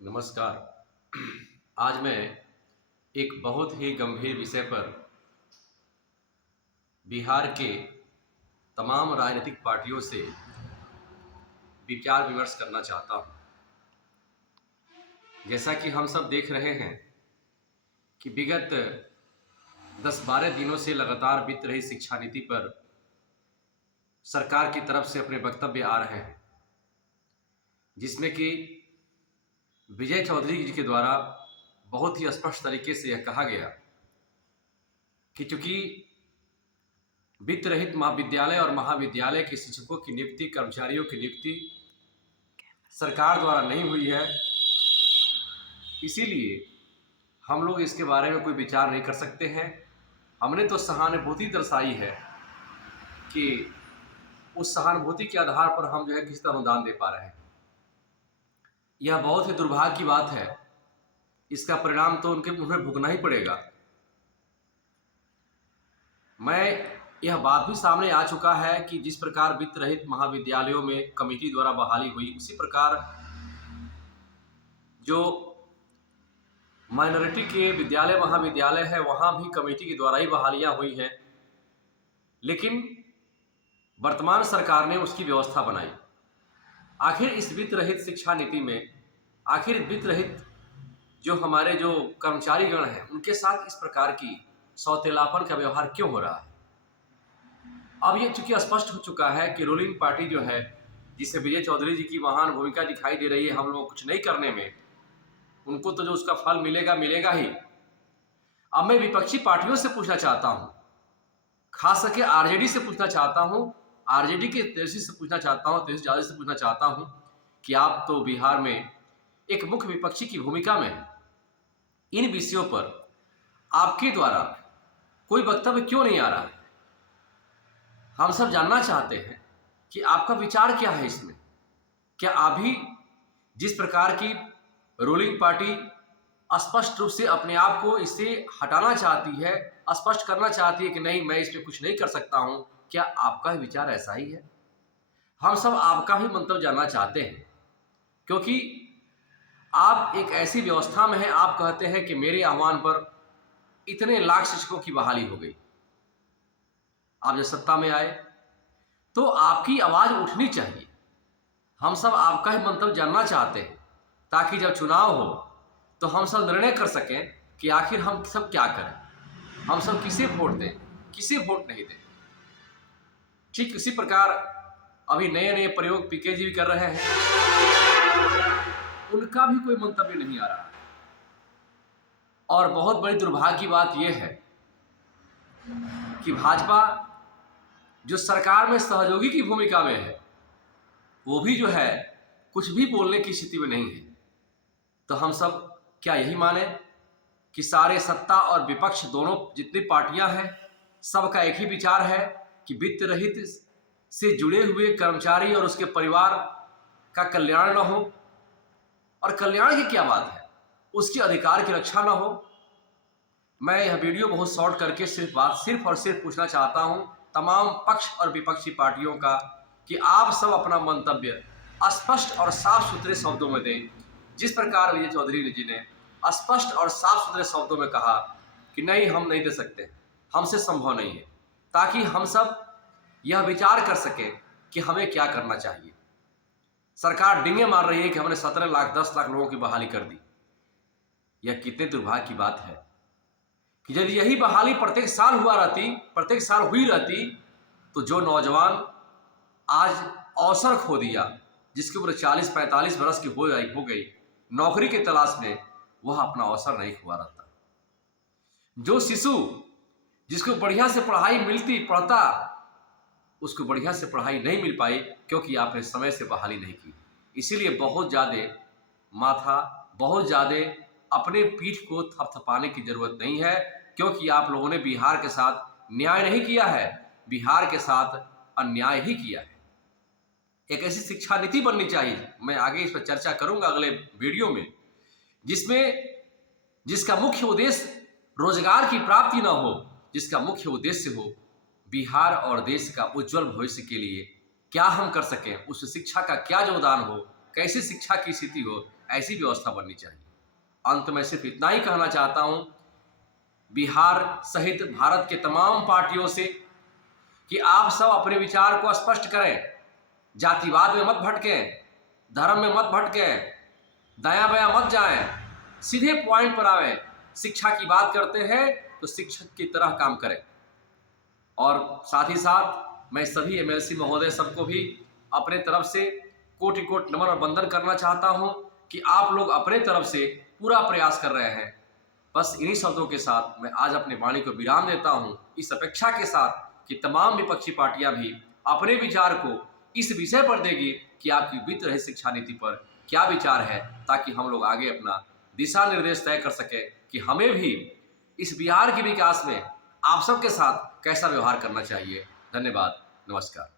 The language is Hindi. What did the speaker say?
नमस्कार। आज मैं एक बहुत ही गंभीर विषय पर बिहार के तमाम राजनीतिक पार्टियों से विचार विमर्श करना चाहता हूँ। जैसा कि हम सब देख रहे हैं कि विगत 10-12 दिनों से लगातार बीत रही शिक्षा नीति पर सरकार की तरफ से अपने वक्तव्य आ रहे हैं, जिसमें कि विजय चौधरी जी के द्वारा बहुत ही स्पष्ट तरीके से यह कहा गया कि चूंकि वित्त रहित महाविद्यालय और महाविद्यालय के शिक्षकों की नियुक्ति, कर्मचारियों की नियुक्ति सरकार द्वारा नहीं हुई है, इसीलिए हम लोग इसके बारे में कोई विचार नहीं कर सकते हैं। हमने तो सहानुभूति दर्शाई है कि उस सहानुभूति के आधार पर हम जो है किसी तरह अनुदान दे पा रहे हैं। यह बहुत ही दुर्भाग्य की बात है। इसका परिणाम तो उन्हें भुगतना ही पड़ेगा। यह बात भी सामने आ चुका है कि जिस प्रकार वित्त रहित महाविद्यालयों में कमेटी द्वारा बहाली हुई, उसी प्रकार जो माइनॉरिटी के विद्यालय महाविद्यालय है वहां भी कमेटी के द्वारा ही बहालियां हुई हैं, लेकिन वर्तमान सरकार ने उसकी व्यवस्था बनाई। आखिर इस वित्त रहित शिक्षा नीति में आखिर वित्त रहित जो हमारे जो कर्मचारीगण हैं उनके साथ इस प्रकार की सौतेलापन का व्यवहार क्यों हो रहा है? अब ये चूंकि स्पष्ट हो चुका है कि रूलिंग पार्टी जो है, जिसे विजय चौधरी जी की महान भूमिका दिखाई दे रही है हम लोग कुछ नहीं करने में, उनको तो जो उसका फल मिलेगा मिलेगा ही। अब मैं विपक्षी पार्टियों से पूछना चाहता हूं, खास करके आरजेडी से पूछना चाहता हूं, आरजेडी के तेजस्वी से पूछना चाहता हूं, तेजस्वी यादव से पूछना चाहता हूं कि आप तो बिहार में एक मुख्य विपक्षी की भूमिका में है, इन विषयों पर आपके द्वारा कोई वक्तव्य क्यों नहीं आ रहा है? हम सब जानना चाहते हैं कि आपका विचार क्या है इसमें। क्या अभी जिस प्रकार की रूलिंग पार्टी स्पष्ट रूप से अपने आप को इससे हटाना चाहती है, स्पष्ट करना चाहती है कि नहीं मैं इसमें कुछ नहीं कर सकता हूं, क्या आपका विचार ऐसा ही है? हम सब आपका भी मंतव्य जानना चाहते हैं, क्योंकि आप एक ऐसी व्यवस्था में हैं, आप कहते हैं कि मेरे आह्वान पर इतने लाख शिक्षकों की बहाली हो गई। आप जब सत्ता में आए तो आपकी आवाज उठनी चाहिए। हम सब आपका ही मंतव्य जानना चाहते हैं, ताकि जब चुनाव हो तो हम सब निर्णय कर सकें कि आखिर हम सब क्या करें, हम सब किसे वोट दें, किसे वोट नहीं दें। ठीक इसी प्रकार अभी नए नए प्रयोग पीके जी भी कर रहे हैं, उनका भी कोई मंतव्य नहीं आ रहा है। और बहुत बड़ी दुर्भाग्य की बात यह है कि भाजपा जो सरकार में सहयोगी की भूमिका में है, वो भी जो है कुछ भी बोलने की स्थिति में नहीं है। तो हम सब क्या यही माने कि सारे सत्ता और विपक्ष दोनों जितनी पार्टियां हैं, सबका एक ही विचार है कि वित्त रहित से जुड़े हुए कर्मचारी और उसके परिवार का कल्याण न हो, और कल्याण की क्या बात है, उसके अधिकार की रक्षा न हो। मैं यह वीडियो बहुत शॉर्ट करके सिर्फ और सिर्फ पूछना चाहता हूं तमाम पक्ष और विपक्षी पार्टियों का कि आप सब अपना मंतव्य स्पष्ट और साफ सुथरे शब्दों में दें, जिस प्रकार विजय चौधरी जी ने स्पष्ट और साफ सुथरे शब्दों में कहा कि नहीं हम नहीं दे सकते, हमसे संभव नहीं है, ताकि हम सब यह विचार कर सकें कि हमें क्या करना चाहिए। सरकार डिंगे मार रही है कि हमने 17 लाख 10 लाख लोगों की बहाली कर दी। यह कितने दुर्भाग्य की बात है कि यदि यही बहाली प्रत्येक साल हुई रहती, तो जो नौजवान आज अवसर खो दिया, जिसकी उम्र 40-45 वर्ष की हो गई नौकरी की तलाश में, वह अपना अवसर नहीं खुआ रहता। जो शिशु जिसको बढ़िया से पढ़ाई पढ़ता, उसको बढ़िया से पढ़ाई नहीं मिल पाई क्योंकि आपने समय से बहाली नहीं की। इसीलिए बहुत ज़्यादा अपने पीठ को थपथपाने की जरूरत नहीं है, क्योंकि आप लोगों ने बिहार के साथ न्याय नहीं किया है, बिहार के साथ अन्याय ही किया है। एक ऐसी शिक्षा नीति बननी चाहिए, मैं आगे इस पर चर्चा करूंगा अगले वीडियो में, जिसका मुख्य उद्देश्य रोजगार की प्राप्ति न हो, जिसका मुख्य उद्देश्य हो बिहार और देश का उज्जवल भविष्य के लिए क्या हम कर सकें, उस शिक्षा का क्या योगदान हो, कैसे शिक्षा की स्थिति हो, ऐसी व्यवस्था बननी चाहिए। अंत में सिर्फ इतना ही कहना चाहता हूं बिहार सहित भारत के तमाम पार्टियों से कि आप सब अपने विचार को स्पष्ट करें, जातिवाद में मत भटकें, धर्म में मत भटकें, दायां बायां मत जाएं, सीधे पॉइंट पर आवें। शिक्षा की बात करते हैं तो शिक्षक की तरह काम करें। और साथ ही साथ मैं सभी एमएलसी महोदय सबको भी अपने तरफ से कोटि कोटि नमन और वंदन करना चाहता हूं कि आप लोग अपने तरफ से पूरा प्रयास कर रहे हैं। बस इन्हीं शब्दों के साथ मैं आज अपनी वाणी को विराम देता हूं, इस अपेक्षा के साथ कि तमाम विपक्षी पार्टियां भी अपने विचार को इस विषय पर देगी कि आपकी वित्त रहित शिक्षा नीति पर क्या विचार है, ताकि हम लोग आगे अपना दिशा निर्देश तय कर सके कि हमें भी इस बिहार के विकास में आप सबके साथ कैसा व्यवहार करना चाहिए। धन्यवाद, नमस्कार।